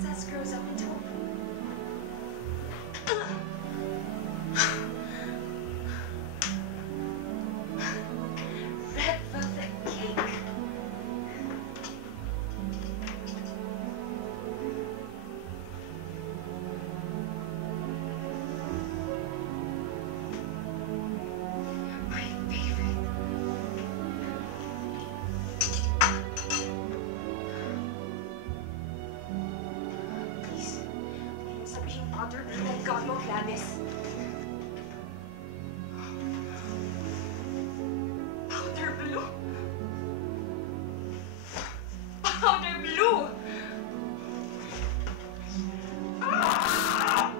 princess grows up into a red velvet cake. My favorite. Please, huwag mo sabihin powder blue ang gown mo, Gladys. Powder blue? Powder blue! Ah!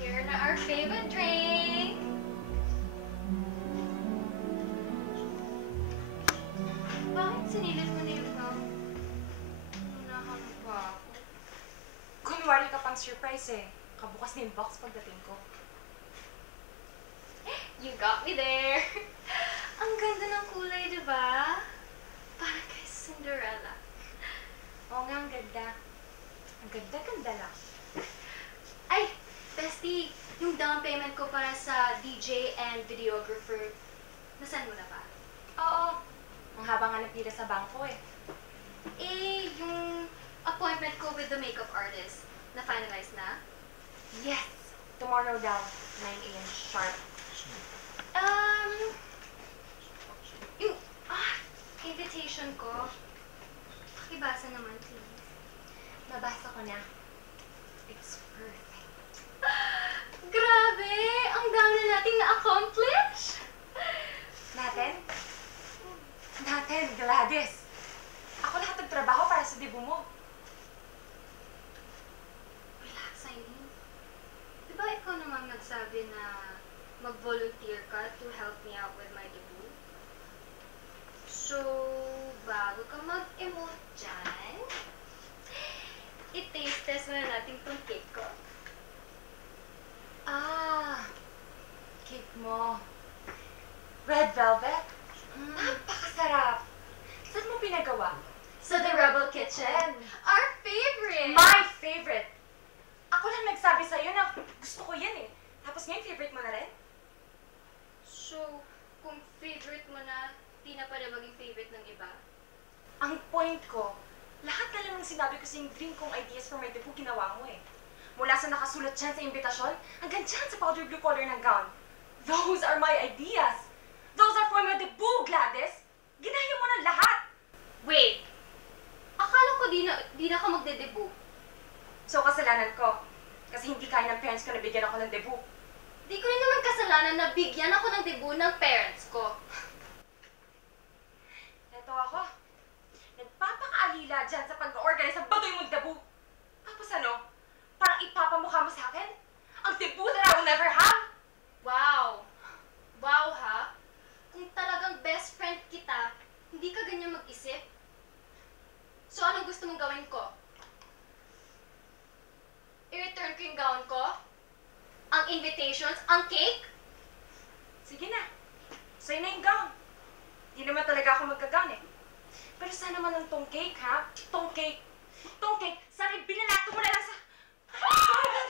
Here na our favorite drink. Bakit sinilid mo na yung gown? Unahan pa ako. Kunwari ka pang surprise eh. Kabukas na yung box pagdating ko. You got me there. Ang ganda ng kulay, di ba? Parang kay Cinderella. Oo nga, ang ganda. Ang ganda-ganda lang. Ay, bestie, yung down payment ko para sa DJ and videographer, nasaan mo na ba? Oo. Ang haba nga napila sa bangko eh. Eh, yung appointment ko with the makeup artist, na-finalize na? Yes! Tomorrow daw, 9 a.m. sharp. Yung, invitation ko. Pakibasa naman, please. Nabasa ko na. It's perfect. Grabe! Ang dami na nating na-accomplish! Natin? Natin, Gladys. Ako lahat nagtrabaho para sa debut mo. Relax, Eileen. Di ba ikaw naman nagsabi na mag-volunteer ka to help me out with my debut? So, bago ka mag-emote dyan, i-taste test na natin tong cake ko. Cake mo. Red velvet? Napakasarap. Saan mo pinagawa? Sa The Rebel Kitchen, our favorite! My favorite! Ako lang nagsabi sa'yo na gusto ko yan eh. Tapos ngayon, favorite mo na rin? So, kung favorite mo na, di na pala maging favorite ng iba? Ang point ko, lahat na lang ng sinabi ko sa yung dream kong ideas for my debut, ginawa mo eh. Mula sa nakasulat dyan sa imbitasyon, hanggang dyan sa powder blue color ng gown. Those are my ideas! Those are for my debut, Gladys! Ginaya mo na lahat! Wait! Akala ko di na ka magde-debut. So, kasalanan ko. Kasi hindi kaya ng parents ko na bigyan ako ng debut. Di ko rin naman kasalanan na bigyan ako ng debut ng parents ko. Eto ako. Nagpapakaalila dyan sa pag-organize ng baduy mong debut. Tapos ano? Parang ipapamukha mo sa akin? Ang debut that I will never have? Wow! Wow, ha? Kung talagang best friend kita, hindi ka ganyan mag-isip? So, anong gusto mong gawin ko? I-return ko yung gown ko? Ang invitations? Ang cake? Sige na. Sa'yo na yung gown. Di naman talaga ako magka-gown eh. Pero sana naman ang tong cake, ha? Tong cake. Tong cake. Sana binalato mo na lang sa... Oh my God,